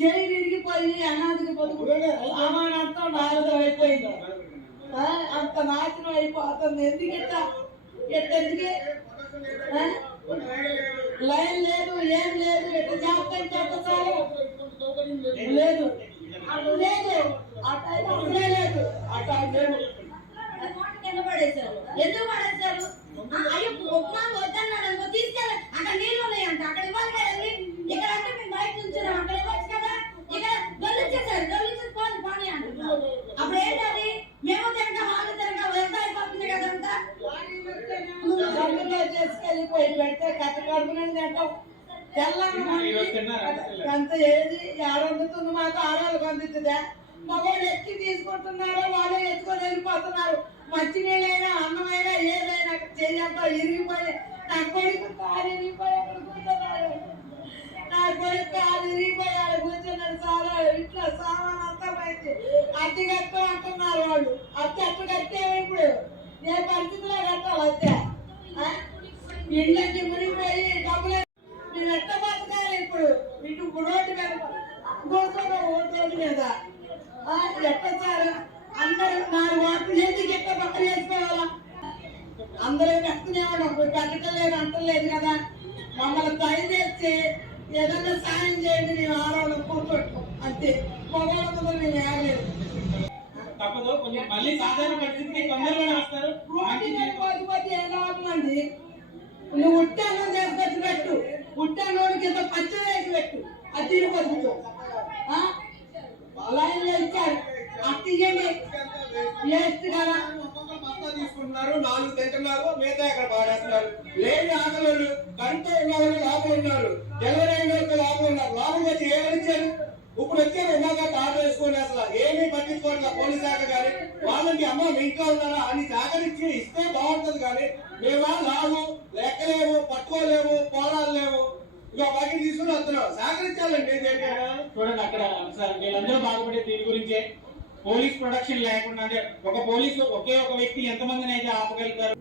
చేయి విరిగిపోయి అనాథకి బతుకు సామానంతా నాశనం అయిపోయింది. అంత నాశనం అయిపోతుంది. ఎందుకే లైన్ లేదు, ఏం లేదు. ఎట్లా జాగ్రత్త చెప్పాలి లేదు, అటు లేదు, అప్పుడే లేదు, అటు లేదు. పడేశారు. ఎందుకు పడేశారు? అయ్యో ఉప్మా వద్దన్నాడు అనుకో, తీసుకెళ్ళి అక్కడ నీళ్ళు ఉన్నాయంట, అక్కడ ఇవ్వాలి కదండి. ఇక్కడ అంటే మేము బయట నుంచున్నాం, అక్కడ ఇవ్వచ్చు కదా. ఇక్కడ దొల్లిచ్చేసారు, దొల్లిచ్చేసి పోని పాని అంటున్నారు. అప్పుడు ఏంటది? మేము తిరగా వాళ్ళు తిరగా వ్యవసాయం అయిపోతుంది కదంతా. జమ్ములో చేసుకెళ్ళిపోయి పెడితే కథ కడుపునండి అంటాం. ఎంత ఏది ఆడందుతుంది, మాకు ఆడవాళ్ళకి అందుతుందా? మగవాళ్ళు ఎక్కి తీసుకుంటున్నారో వాళ్ళే ఎత్తుకొని వెళ్ళిపోతున్నారు. మంచినీళ్ళైనా అన్నమైనా ఏదైనా చెయ్యంతా ఇరిగిపోయి నా కొడుకు కాలు ఇరిగిపోయి అక్కడ కూర్చున్నాడు. నా కొడుకు కాలు ఇరిగిపోయి అక్కడ కూర్చున్నాడు. చాలా ఇట్లా సామాన్ అంతా పోయింది. అద్దె కట్టం అంటున్నారు వాళ్ళు. అద్దె అట్లా కట్టేవి ఇప్పుడు ఏ పరిస్థితిలో కట్టాలి అద్దె? ఇళ్ళకి మునిగిపోయి డబ్బులు మేము ఎట్ట బతకాలి ఇప్పుడు? ఇటు రోడ్డు మీద కూర్చొని రోడ్డు మీద ఎట్ట సార్ అందరూ 4 ఓట్లు ఎందుకు ఎట్ట పక్కన వేసుకోవాలా? అందరూ కట్టుకునేవాడు కట్టలేదు అంటలేదు కదా. మమ్మల్ని దయచేసి ఏదైనా సాయం చేయండి. మేము ఆడవాళ్ళం కూర్చోట్టుకోం అంతే. మగవాళ్ళ మేము ఏగలేదు. తప్పదు, కొంచెం మళ్ళీ సాధారణ పరిస్థితికి తొందరగానే వస్తారు. పోతే ఏం లాభమండి? నువ్వు ఉట్టానం చేసుకొచ్చి పెట్టు, ఉట్టానోడి కింద పచ్చడి వేసి పెట్టు, అది తిని బతుకుతావు. లైన్లో ఇచ్చారు అట్టియండి వేస్ట్ కదా. తీసుకుంటున్నారు, 4 తింటున్నారు, మిగతా అక్కడ పాడేస్తున్నారు. లేని ఆకలి కంటో ఉన్న వాళ్ళు లాభం ఉన్నారు, డెలివరీ వాళ్ళకి లాభం ఉన్నారు. లాభం వచ్చి ఏమనిచ్చారు? ఇప్పుడు వచ్చారు ఉన్నాక ఆటో వేసుకోండి. అసలు ఏమీ పట్టించుకోవట్లా పోలీస్ శాఖ కానీ వాళ్ళకి. అమ్మ మీ ఇంట్లో ఉన్నారా అని సహకరించి ఇస్తే బాగుంటది. కానీ మేమా లాభం లెక్కలేము, పట్టుకోలేము, పోరాలు లేవు. ఇక బయట తీసుకుని వస్తున్నాం. సహకరించాలండి. చూడండి అక్కడ వీళ్ళందరూ బాధపడే దీని గురించే. పోలీస్ ప్రొడక్షన్ లేకుండా, అంటే ఒక పోలీసు ఒకే ఒక వ్యక్తి ఎంతమందిని అయితే ఆపగలుగుతారు?